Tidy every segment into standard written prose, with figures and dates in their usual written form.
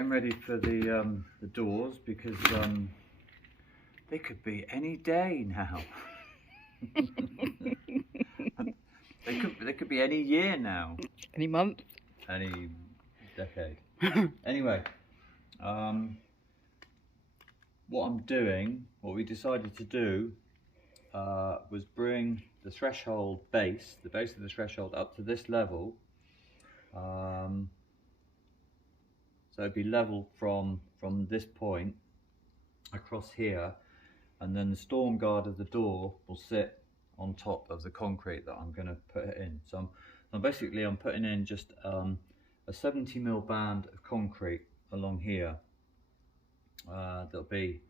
getting ready for the doors because they could be any day now. They could be any year now. Any month. Any decade. Anyway, what we decided to do was bring the threshold base, the base of the threshold up to this level. So it'd be level from this point across here, and then the storm guard of the door will sit on top of the concrete that I'm going to put it in. So I'm putting in just a 70mm band of concrete along here. That'll be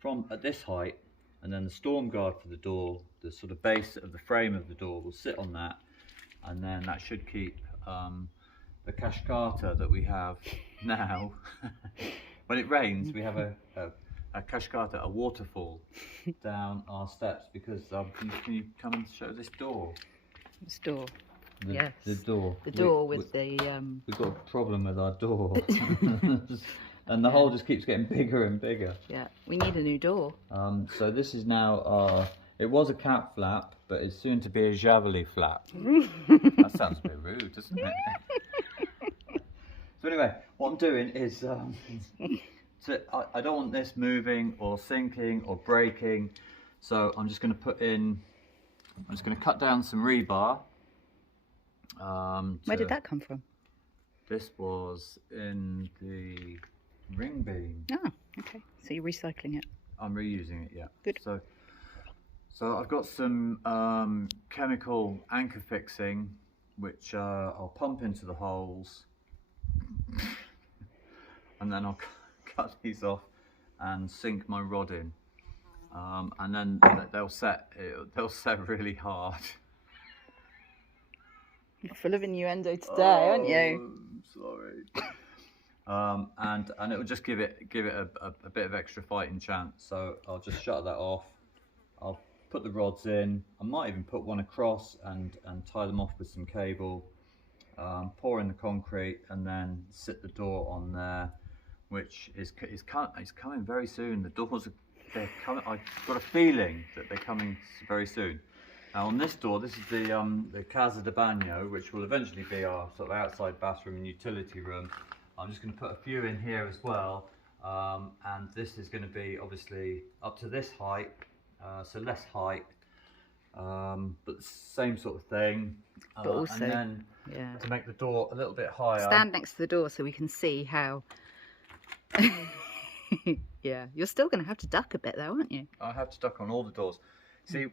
from at this height, and then the storm guard for the door, the sort of base of the frame of the door, will sit on that, and then that should keep the cascata that we have now. When it rains, we have a cascata, a waterfall down our steps, because can you come and show this door? This door. Yes. The door. The door with the... We've got a problem with our door. And the hole just keeps getting bigger and bigger. Yeah, we need a new door. So this is now it was a cat flap, but it's soon to be a javelin flap. That sounds a bit rude, doesn't it? So anyway, what I'm doing is, I don't want this moving or sinking or breaking, so I'm just going to cut down some rebar. Where did that come from? This was in the ring beam. Oh, okay. So you're recycling it. I'm reusing it, yeah. Good. So I've got some chemical anchor fixing, which I'll pump into the holes, and then I'll cut these off and sink my rod in, and then they'll set really hard. You're full of innuendo today, aren't you? I'm sorry. And it will just give it a bit of extra fighting chance. So I'll just shut that off. I'll put the rods in. I might even put one across and tie them off with some cable. Pour in the concrete and then sit the door on there, which is coming very soon. The doors they're coming. I've got a feeling that they're coming very soon. Now on this door, this is the Casa de Bagno, which will eventually be our sort of outside bathroom and utility room. I'm just going to put a few in here as well, and this is going to be obviously up to this height, so less height, but the same sort of thing. But also, and then to make the door a little bit higher. Stand next to the door so we can see how. Yeah, you're still going to have to duck a bit though, aren't you? I have to duck on all the doors. See,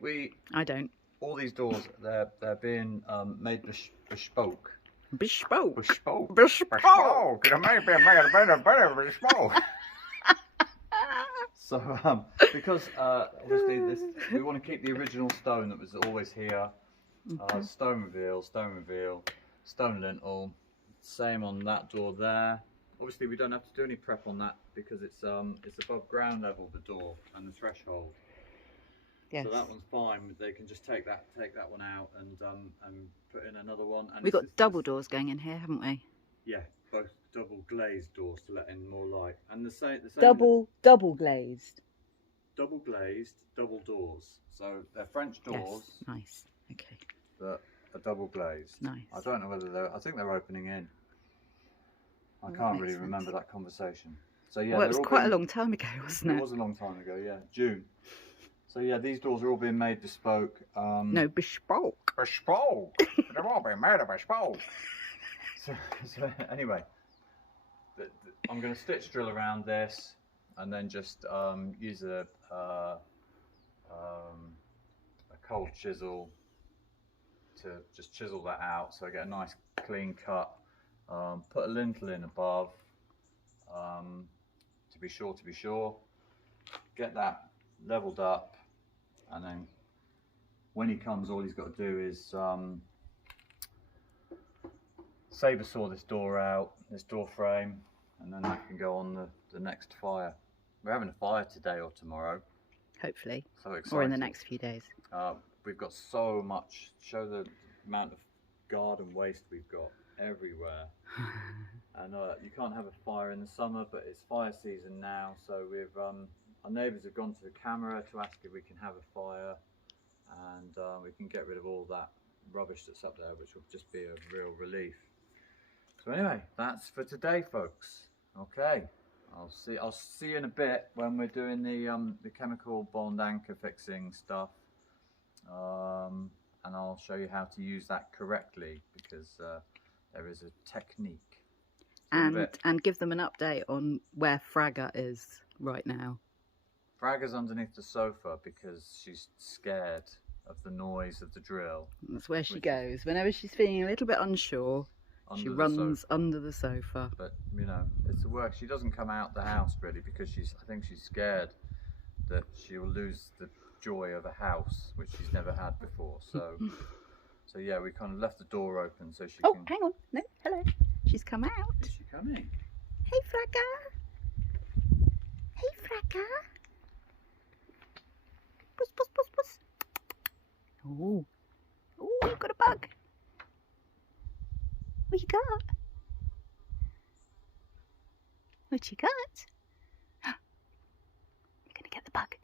I don't. All these doors, they're being made bespoke. Bespoke. Bespoke. Bespoke. Bespoke. So, because obviously we want to keep the original stone that was always here. Stone reveal, stone lintel. Same on that door there. Obviously, we don't have to do any prep on that because it's above ground level, the door and the threshold. Yes. So that one's fine. They can just take that one out and put in another one. And we've got double doors going in here, haven't we? Yeah, both double glazed doors to let in more light. And the same. Double glazed. Double glazed, double doors. So they're French doors. Yes. Nice. Okay. That are double glazed. Nice. I don't know whether I think they're opening in. I can't really remember that conversation. So yeah. Well, it was quite a long time ago, wasn't it? It was a long time ago. Yeah, June. So yeah, these doors are all being made bespoke. No, bespoke. Bespoke. They're all being made of bespoke. So anyway, I'm going to stitch drill around this, and then just use a cold chisel to just chisel that out, so I get a nice clean cut. Put a lintel in above, to be sure. Get that leveled up. And then when he comes, all he's got to do is saber saw this door out, this door frame, and then that can go on the next fire. We're having a fire today or tomorrow. Hopefully. So exciting. Or in the next few days. We've got so much. Show the amount of garden waste we've got everywhere. And you can't have a fire in the summer, but it's fire season now, so we've our neighbours have gone to the camera to ask if we can have a fire, and we can get rid of all that rubbish that's up there, which will just be a real relief. So anyway, that's for today, folks. Okay, I'll see you in a bit when we're doing the chemical bond anchor fixing stuff, and I'll show you how to use that correctly, because there is a technique. And give them an update on where Fragga is right now. Fragga's underneath the sofa because she's scared of the noise of the drill. That's where she goes. Whenever she's feeling a little bit unsure, she runs under the sofa. But you know, it's the work. She doesn't come out the house really because I think she's scared that she will lose the joy of a house, which she's never had before. So, so yeah, we kind of left the door open so she can. Oh, hang on. No, hello. She's come out. Is she coming? Hey, Fragga. Hey, Fragga. Puss, puss, puss, puss. Oh. Oh, you've got a bug. What you got? What you got? You're going to get the bug.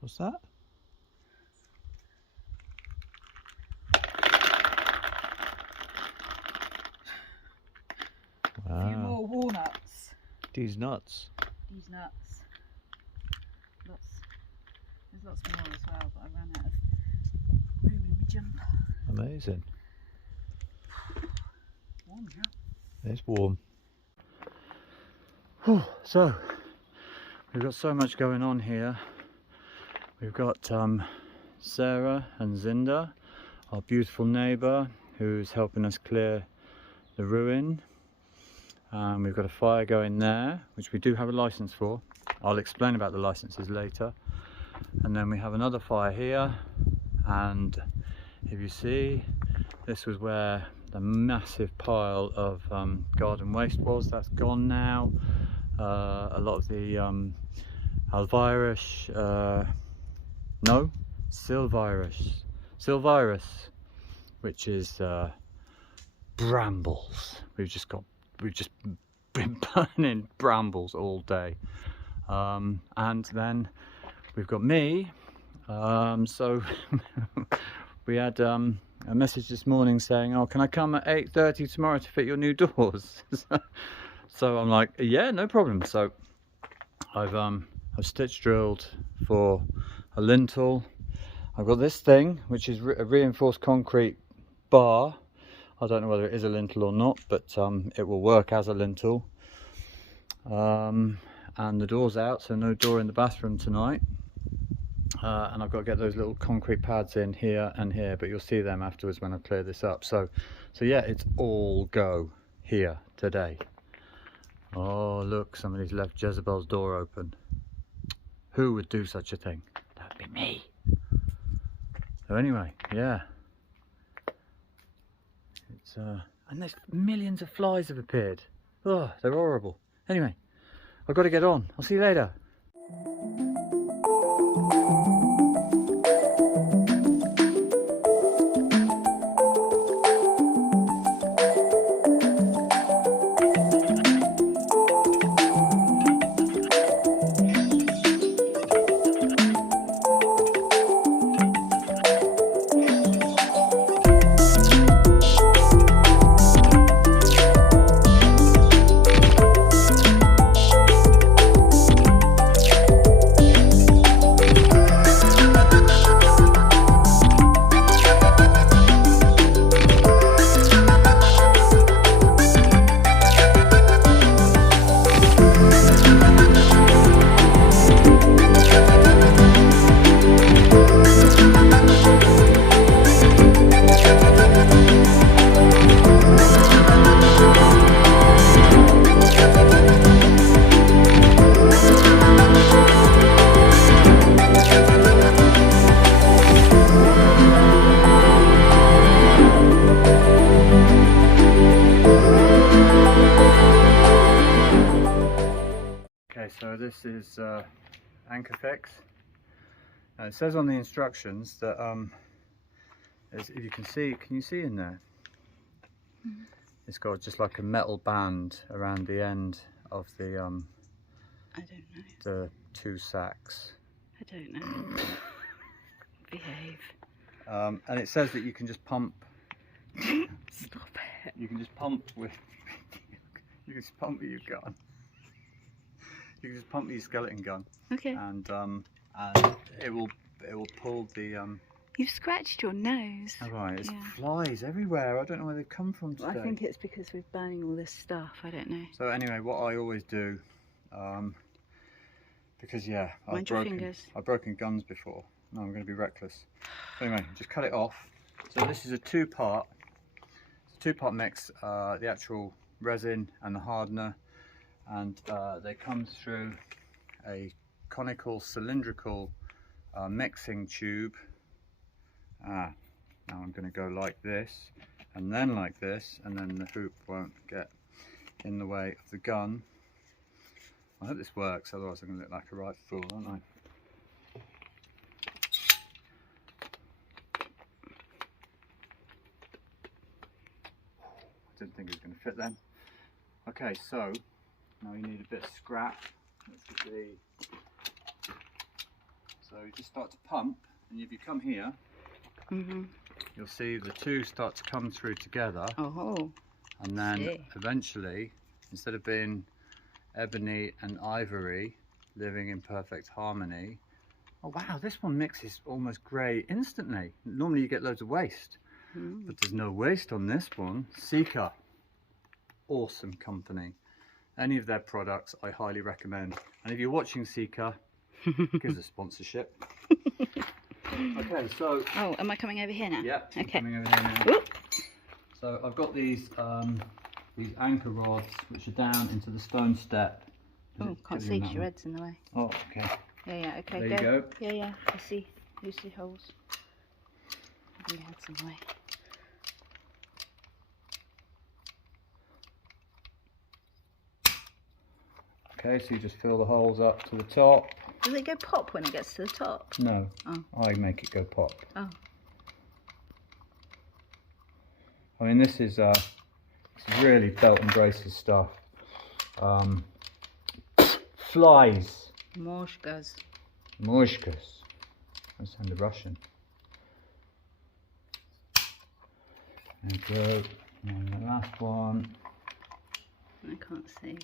What's that? A few more walnuts. These nuts. These nuts. There's lots more as well, but I ran out of room in my jumper. Amazing. Warm now. It's warm. Whew, so we've got so much going on here. We've got Sarah and Zinda, our beautiful neighbour, who's helping us clear the ruin. We've got a fire going there, which we do have a licence for. I'll explain about the licences later. And then we have another fire here, and if you see, this was where the massive pile of garden waste was. That's gone now. A lot of the Silvirus, which is brambles. We've just been burning brambles all day, and then we've got me. So we had a message this morning saying, "Oh, can I come at 8:30 tomorrow to fit your new doors?" So I'm like, "Yeah, no problem." So I've stitch drilled for a lintel. I've got this thing, which is a reinforced concrete bar. I don't know whether it is a lintel or not, but it will work as a lintel. And the door's out, so no door in the bathroom tonight. And I've got to get those little concrete pads in here and here, but you'll see them afterwards when I clear this up. So yeah, it's all go here today. Oh look, somebody's left Jezebel's door open. Who would do such a thing? That'd be me. So anyway, yeah. It's and there's millions of flies have appeared. Oh, they're horrible. Anyway, I've got to get on. I'll see you later. Okay, so this is anchor fix. Now it says on the instructions that if you can you see in there? Mm-hmm. It's got just like a metal band around the end of the I don't know. the two sacks. I don't know. Behave. And it says that you can just pump. Stop it. You can just pump with. You can just pump with your gun. You can just pump with your skeleton gun. Okay. And it will pull the. You've scratched your nose. Oh, right, it's flies everywhere. I don't know where they've come from today. Well, I think it's because we're burning all this stuff. I don't know. So anyway, what I always do, because I've broken guns before. No, I'm going to be reckless. So anyway, just cut it off. So this is a two-part mix. The actual resin and the hardener, and they come through a conical cylindrical mixing tube. Now I'm going to go like this, and then like this, and then the hoop won't get in the way of the gun. I hope this works, otherwise I'm going to look like a right fool, aren't I? I didn't think it was going to fit then. Okay, so now you need a bit of scrap. So you just start to pump, and if you come here, you'll see the two start to come through together. Oh. And then eventually, instead of being ebony and ivory living in perfect harmony, oh wow, this one mixes almost grey instantly. Normally you get loads of waste, but there's no waste on this one. Sika, awesome company. Any of their products I highly recommend. And if you're watching Sika, give us a sponsorship. Okay, so. Oh, am I coming over here now? Yeah. Okay. Coming over here now. Whoop. So I've got these anchor rods which are down into the stone step. Oh, can't see because your head's in the way. Oh, okay. Yeah, okay. There you go. Yeah, I see. You see holes. Your head's in the way. Okay, so you just fill the holes up to the top. Does it go pop when it gets to the top? No. Oh. I make it go pop. Oh. I mean, this is really belt and braces stuff. Flies. Moshkas. Moshkas. That sounded Russian. There we go. And the last one. I can't see.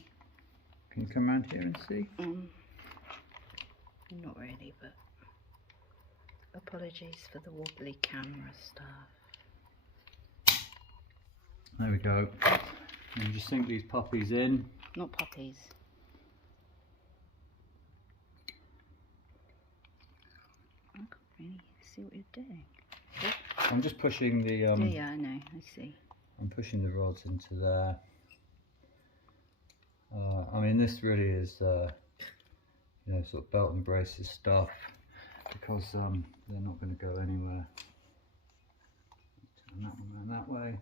Can you come around here and see? Not really, but apologies for the wobbly camera stuff. There we go. And you just sink these puppies in. Not puppies. I can't really see what you're doing. I'm just pushing the yeah, I know, I see. I'm pushing the rods into there. I mean, this really is you know, sort of belt and braces stuff, because they're not going to go anywhere. And that one that way.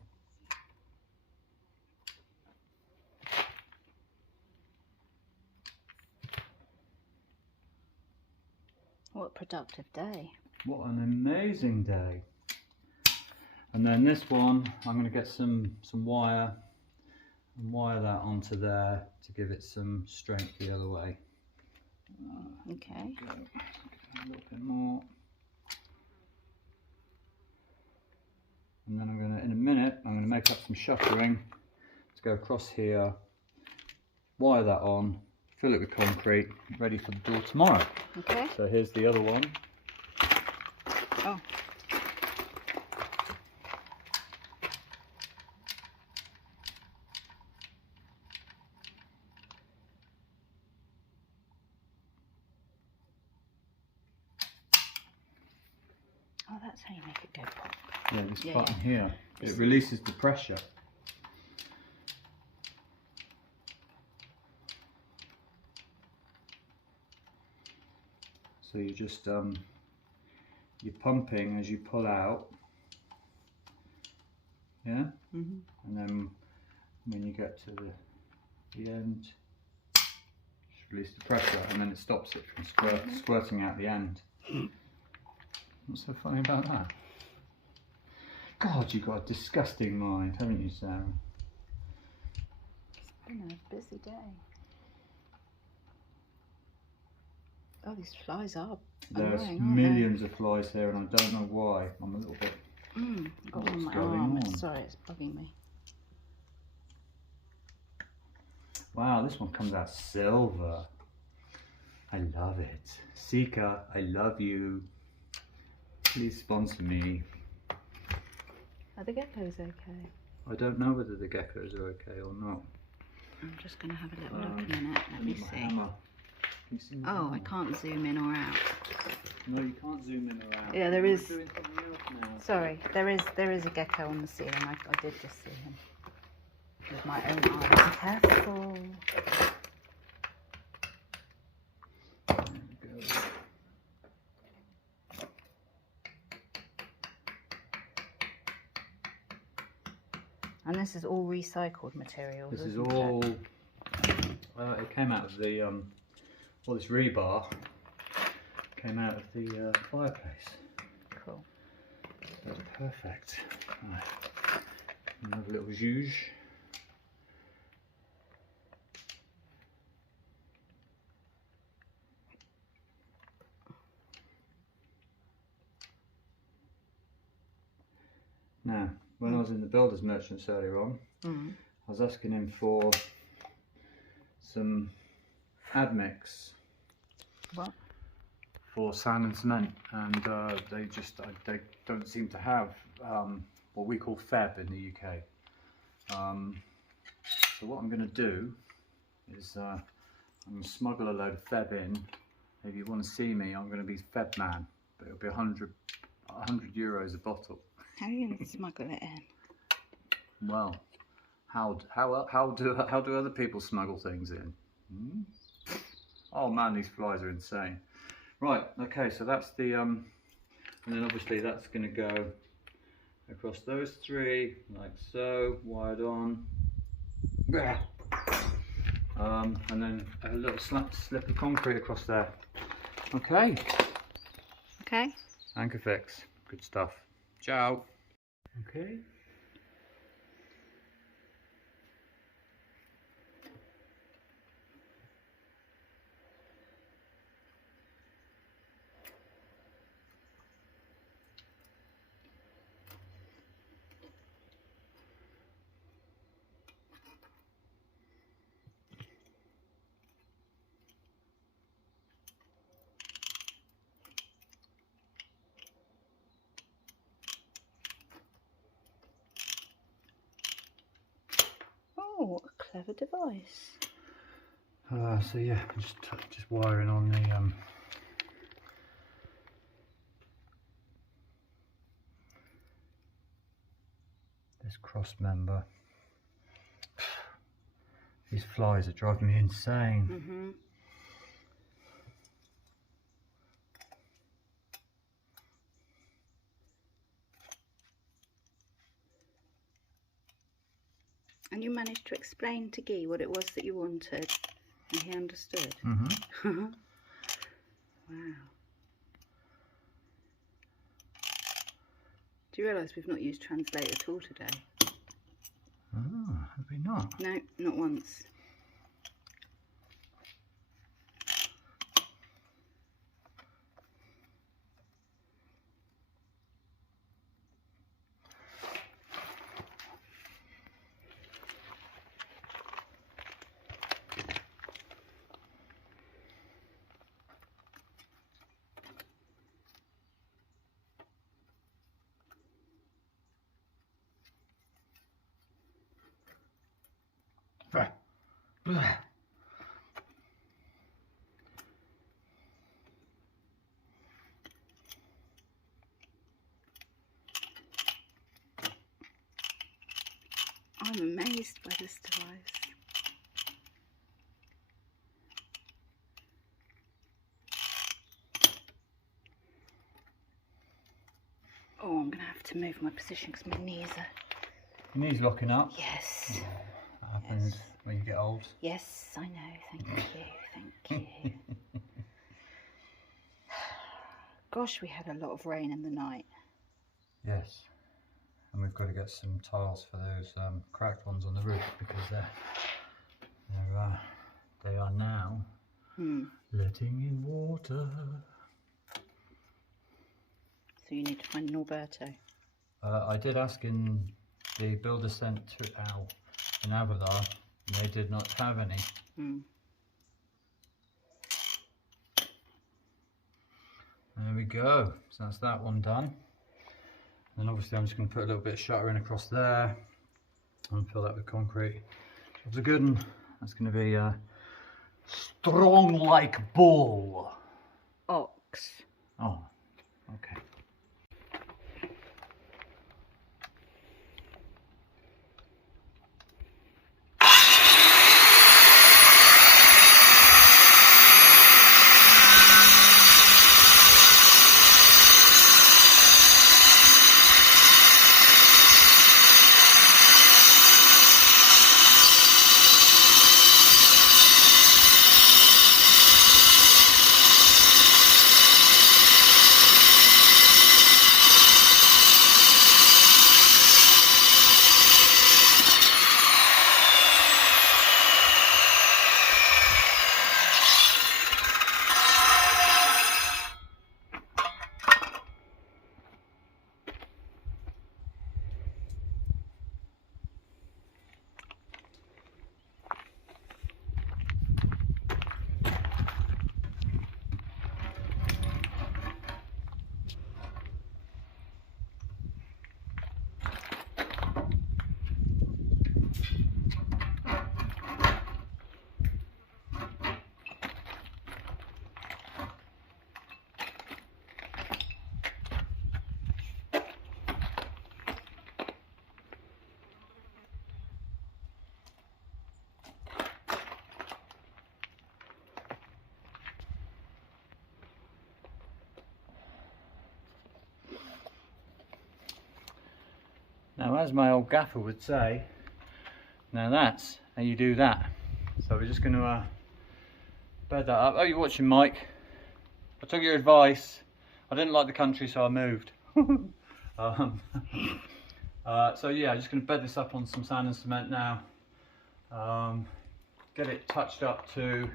What a productive day. What an amazing day. And then this one, I'm going to get some wire and wire that onto there to give it some strength the other way. Okay. A little bit more. And then I'm going to, in a minute, I'm going to make up some shuttering to go across here, wire that on, fill it with concrete, ready for the door tomorrow. Okay. So here's the other one. Oh. Oh, that's how you make it go pop. Yeah, this button here, it releases the pressure. So you just you're pumping as you pull out, yeah, and then when you get to the end, just release the pressure, and then it stops it from squirting out the end. What's so funny about that? God, you've got a disgusting mind, haven't you, Sarah? It's been a busy day. Oh, these flies are There's annoying, millions of flies here, and I don't know why. I'm a little bit. I've got one on my What's going arm. on? Sorry, it's bugging me. Wow, this one comes out silver. I love it. Sika, I love you. Please sponsor me. Are the geckos okay? I don't know whether the geckos are okay or not. I'm just going to have a little look a minute. Let me see. Hammer. Can you see my Oh, hammer? I can't zoom in or out. No, you can't zoom in or out. Yeah, there is. Doing something else now. Sorry, there is a gecko on the ceiling. I did just see him with my own eyes. Careful. There we go. And this is all recycled materials. This is isn't all. it? It came out of the all this rebar came out of the fireplace. Cool. So perfect. Right. Another little zhuzh. Now, when I was in the builders merchants earlier on, I was asking him for some admix. What? For sand and cement, and they don't seem to have what we call Feb in the UK. So what I'm going to do is I'm going to smuggle a load of Feb in. If you want to see me, I'm going to be Feb man, but it'll be 100 euros a bottle. How are you going to smuggle it in? Well, how do other people smuggle things in? Oh man, these flies are insane. Right, okay, so that's the and then obviously that's going to go across those three like so, wired on, and then a little slip of concrete across there. Okay. Okay. Anchor fix, good stuff. Ciao. Okay. Oh, what a clever device. So yeah, just wiring on the this cross member. These flies are driving me insane. And you managed to explain to Guy what it was that you wanted, and he understood. Mm-hmm. Wow. Do you realise we've not used Translate at all today? Oh, have we not? No, not once. I'm amazed by this device. Oh, I'm going to have to move my position because my knees are... Your knees locking up? Yes. What happens when you get old? Yes, I know. Thank you. Thank you. Gosh, we had a lot of rain in the night. Yes. And we've got to get some tiles for those cracked ones on the roof because they are now letting in water. So you need to find Norberto. I did ask in the builder sent to Al in Avila, and they did not have any. There we go. So that's that one done. And obviously I'm just going to put a little bit of shuttering across there and fill that with concrete. That's a good one. That's going to be strong like bull. Ox. Oh, okay. Now, as my old gaffer would say, now that's how you do that. So we're just going to bed that up. Oh, you're watching, Mike. I took your advice. I didn't like the country, so I moved. So yeah, just going to bed this up on some sand and cement now. Get it touched up to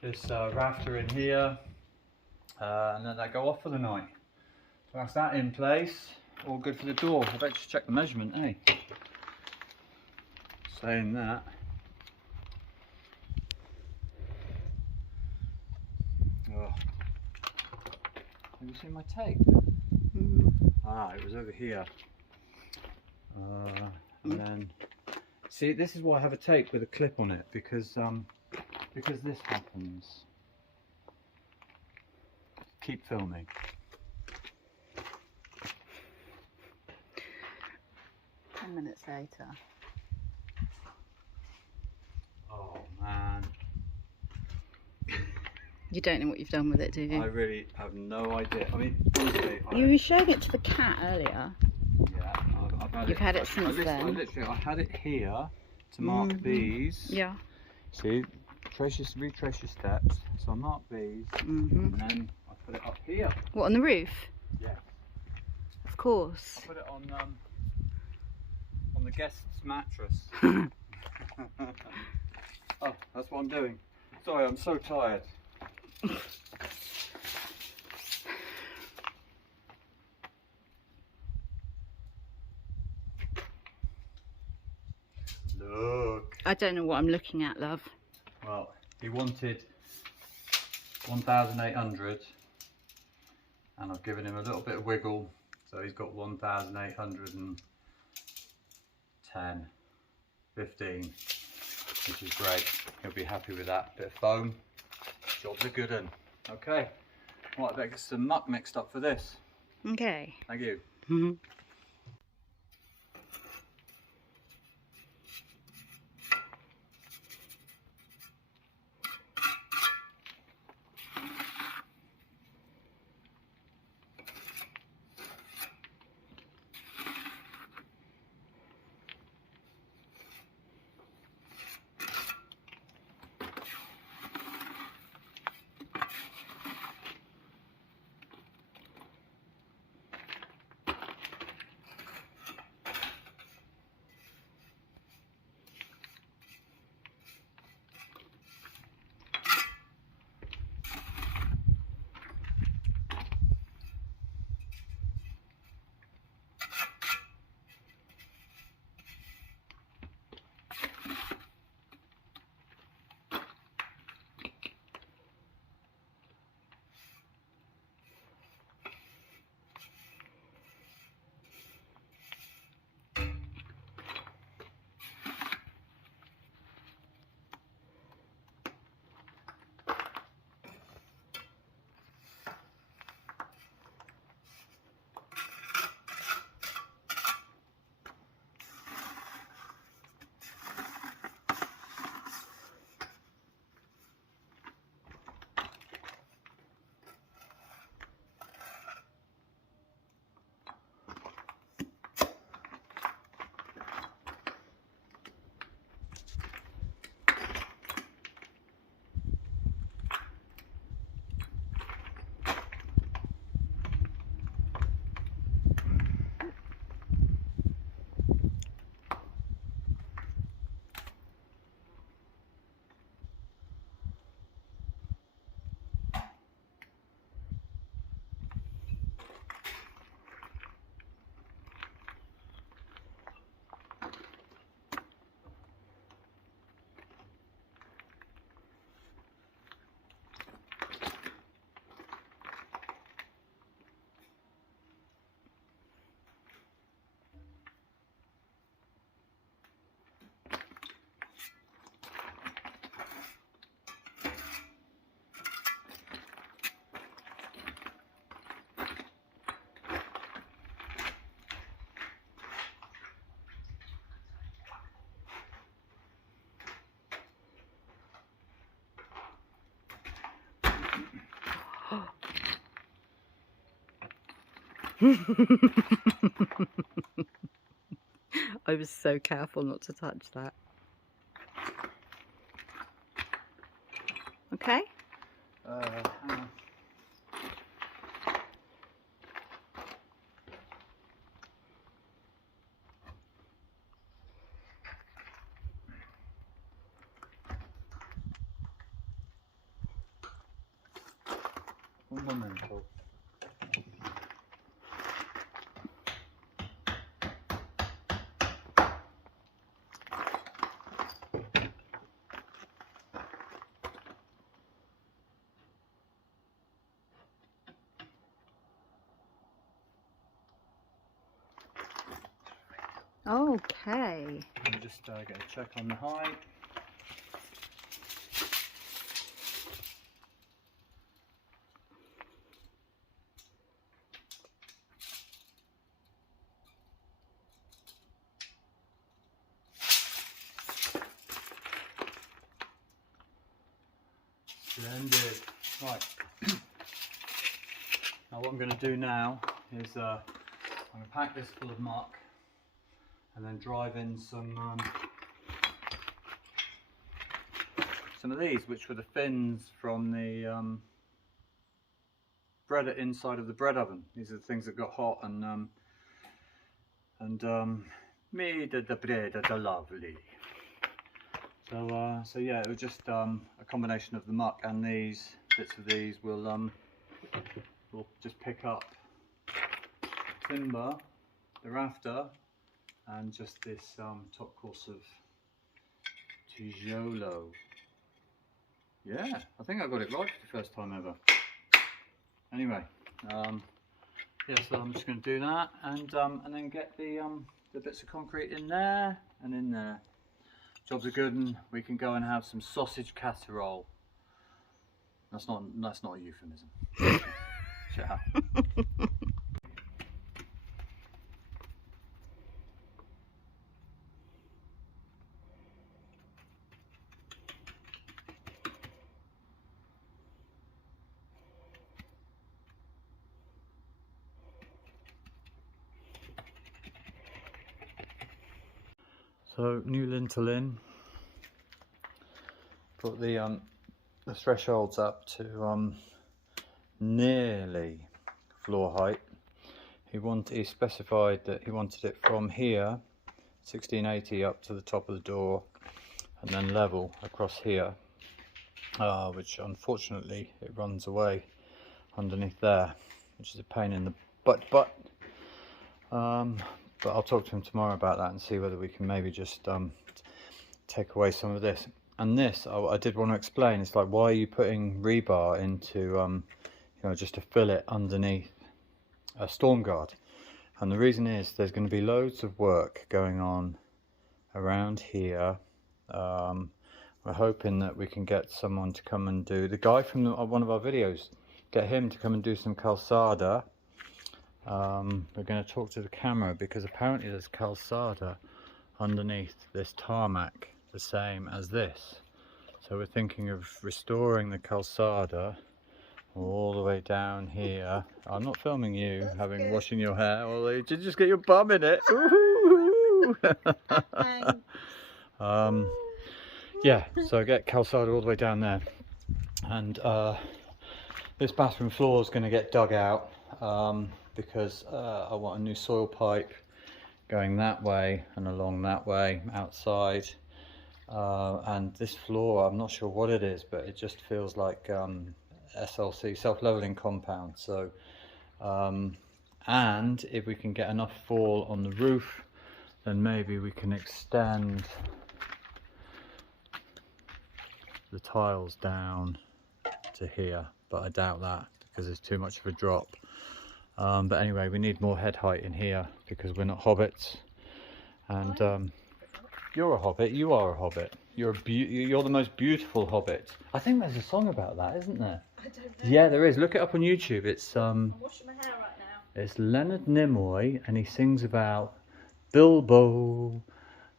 this rafter in here, and then that go off for the night. So that's that in place. All good for the door. I better just check the measurement, eh? Saying that. Oh. Have you seen my tape? Ah, it was over here. And then, see, this is why I have a tape with a clip on it, because this happens. Keep filming. Minutes later. Oh man. You don't know what you've done with it, do you? I really have no idea. I mean, honestly, You were showing it to the cat earlier. yeah, I've You've had it since then. I had it here to mark these. Yeah. See, retrace your steps. So I mark these, and then I put it up here. What, on the roof? Yes. Of course. I put it on the guest's mattress. Oh, that's what I'm doing. Sorry, I'm so tired. Look. I don't know what I'm looking at, love. Well, he wanted 1,800, and I've given him a little bit of wiggle, so he's got 1,810, 15, which is great. He'll be happy with that. Bit of foam, job's a good one. Okay, right, let's get some muck mixed up for this. Okay. Thank you. I was so careful not to touch that. Okay. Hang on. One more minute, Paul. Okay. Let me just get a check on the height. Splendid. Right. Now what I'm going to do now is I'm going to pack this full of muck, and then drive in some of these, which were the fins from the bread inside of the bread oven. These are the things that got hot and made the bread lovely. So yeah, it was just a combination of the muck and these bits of these. We'll just pick up timber, the rafter, and just this top course of tijolo. Yeah, I think I got it right for the first time ever. Anyway, yeah, so I'm just going to do that and then get the bits of concrete in there and in there. Jobs are good, and we can go and have some sausage casserole. That's not a euphemism. Ciao. So new lintel in. Put the thresholds up to nearly floor height. He specified that he wanted it from here, 1680, up to the top of the door, and then level across here, which unfortunately it runs away underneath there, which is a pain in the butt. But I'll talk to him tomorrow about that and see whether we can maybe just take away some of this. And this, I did want to explain. It's like, why are you putting rebar into, you know, just to fill it underneath a storm guard? And the reason is there's going to be loads of work going on around here. We're hoping that we can get someone to come and do, the guy from one of our videos, get him to come and do some calçada. We're going to talk to the camera because apparently there's calçada underneath this tarmac, the same as this. So we're thinking of restoring the calçada all the way down here. I'm not filming you having washing your hair, although you did just get your bum in it. Yeah, so get calçada all the way down there, and this bathroom floor is going to get dug out because I want a new soil pipe going that way and along that way outside, and this floor, I'm not sure what it is, but it just feels like SLC, self-leveling compound. So and if we can get enough fall on the roof, then maybe we can extend the tiles down to here, but I doubt that because it's too much of a drop. But anyway, we need more head height in here because we're not hobbits, and you're a hobbit. You are a hobbit. You're the most beautiful hobbit. I think there's a song about that, isn't there? I don't know. Yeah, there is. Look it up on YouTube. It's I'm washing my hair right now. It's Leonard Nimoy, and he sings about Bilbo,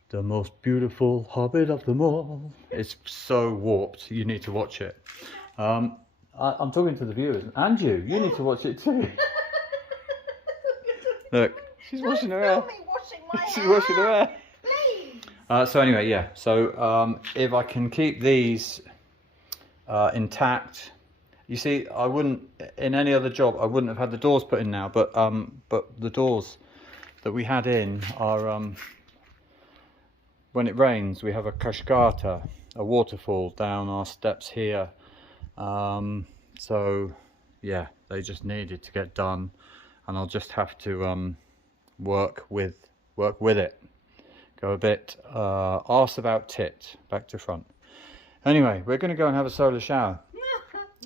the most beautiful hobbit of them all. It's so warped. You need to watch it. I'm talking to the viewers, and you need to watch it too. Look, she's washing her hair. She's washing her hair. Please. So anyway, yeah. So if I can keep these intact, you see, I wouldn't, in any other job, I wouldn't have had the doors put in now. But the doors that we had in are, when it rains, we have a cascata, a waterfall down our steps here. So yeah, they just needed to get done, and I'll just have to work with it. Go a bit arse about tit, back to front. Anyway, we're going to go and have a solar shower.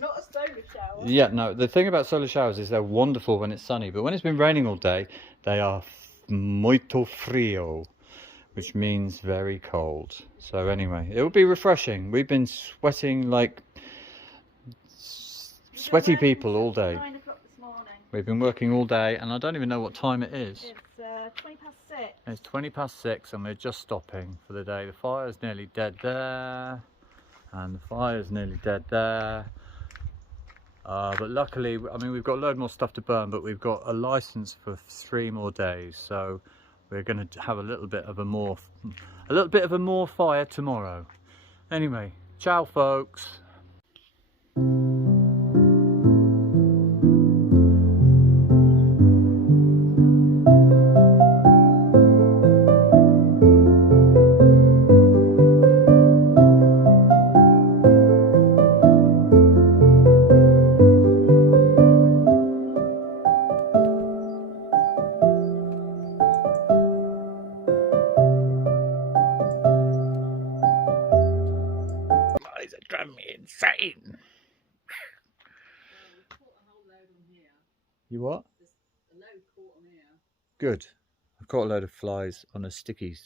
Not a solar shower. Yeah, no, the thing about solar showers is they're wonderful when it's sunny, but when it's been raining all day, they are muito frio, which means very cold. So anyway, it will be refreshing. We've been sweating like sweaty people all day. 9 o'clock this morning. We've been working all day, and I don't even know what time it is. It's 20 past 6. It's 20 past 6, and we're just stopping for the day. The fire's nearly dead there, and the fire's nearly dead there. But luckily, I mean, we've got a load more stuff to burn, but we've got a license for 3 more days. So we're going to have a little bit of a more fire tomorrow. Anyway, ciao folks. Flies are driving me insane. You what? Good. I've caught a load of flies on a sticky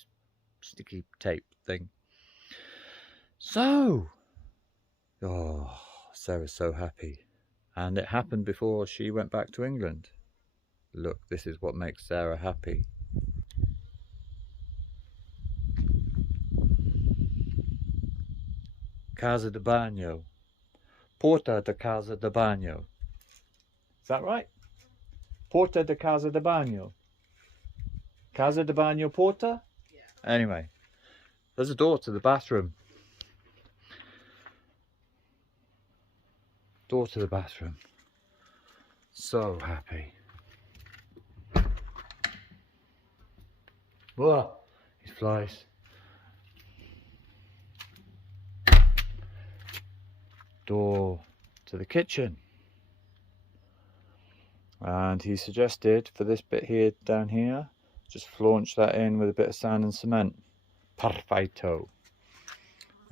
tape thing. So, oh, Sarah's so happy. And it happened before she went back to England. Look, this is what makes Sarah happy. Casa de Bagno. Porta de Casa de Bagno. Is that right? Porta de Casa de Bagno. Casa de Bagno Porta? Yeah. Anyway, there's a door to the bathroom. Door to the bathroom. So happy. Whoa, these flies. Door to the kitchen. And he suggested for this bit here, down here, just flaunch that in with a bit of sand and cement. Perfecto.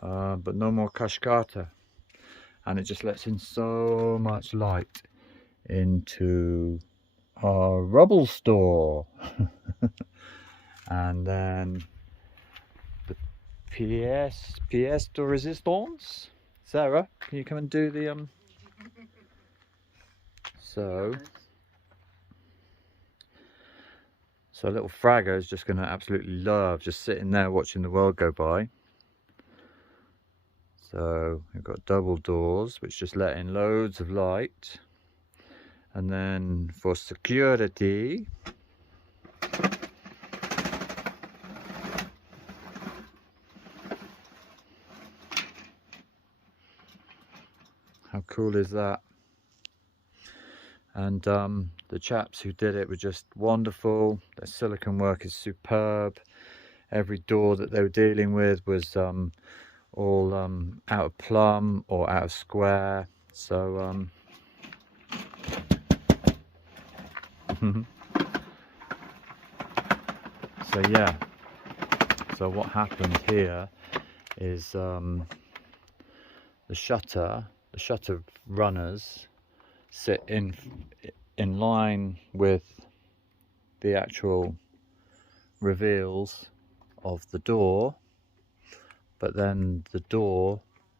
But no more cascata. And it just lets in so much light into our rubble store. And then the pièce de résistance. Sarah, can you come and do the So little Fragger is just going to absolutely love just sitting there watching the world go by. So we've got double doors which just let in loads of light. And then for security, how cool is that? And the chaps who did it were just wonderful. Their silicone work is superb. Every door that they were dealing with was all out of plumb or out of square. So so yeah. So what happened here is the shutter runners sit in line with the actual reveals of the door, but then the door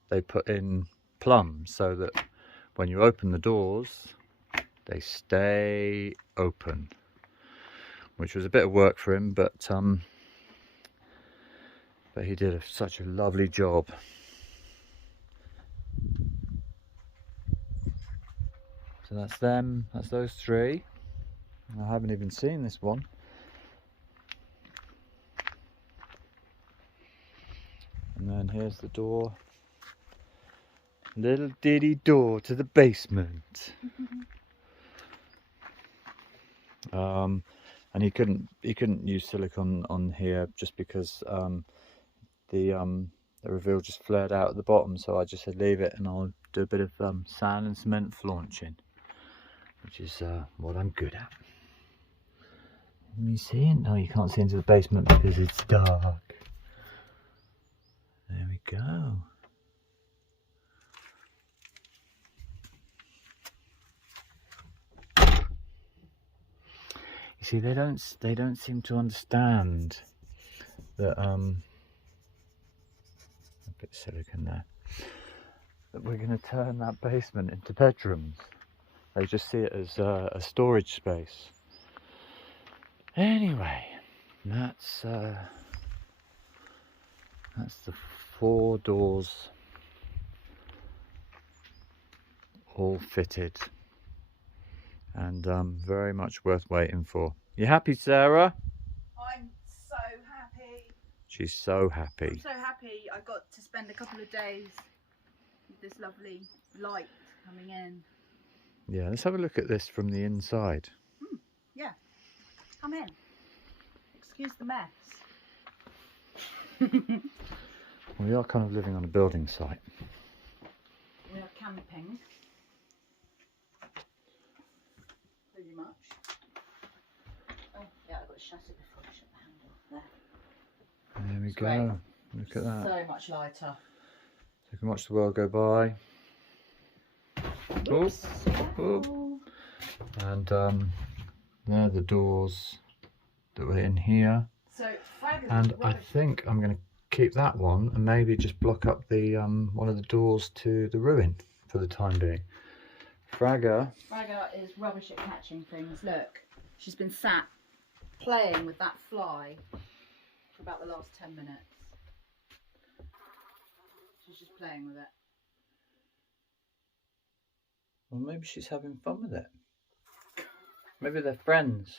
they put in plumb so that when you open the doors they stay open, which was a bit of work for him, but he did such a lovely job. So that's them, that's those three. I haven't even seen this one. And then here's the door. Little ditty door to the basement. And he couldn't use silicone on here just because the reveal just flared out at the bottom, so I just said leave it and I'll do a bit of sand and cement flaunching, which is what I'm good at. Can you see it? No, you can't see into the basement because it's dark. There we go. You see, they don't seem to understand that a bit of silicone there, that we're going to turn that basement into bedrooms. They just see it as a storage space. Anyway, that's the 4 doors all fitted, and very much worth waiting for. You happy, Sarah? I'm I'm so happy. She's so I'm happy. so happy I got to spend a couple of days with this lovely light coming in. Yeah, let's have a look at this from the inside. Yeah, come in. Excuse the mess. We are kind of living on a building site. We are camping. Pretty much. Oh, yeah, I've got to shut it before I shut the handle. There. There we It's go. great. Look at that. So much lighter. So you can watch the world go by. Oops. Oh. And there are the doors that were in here. So, fabulous. And I think I'm going to keep that one and maybe just block up the one of the doors to the ruin for the time being. Fragga is rubbish at catching things. Look, she's been sat playing with that fly for about the last 10 minutes. She's just playing with it. Well, maybe she's having fun with it. Maybe they're friends.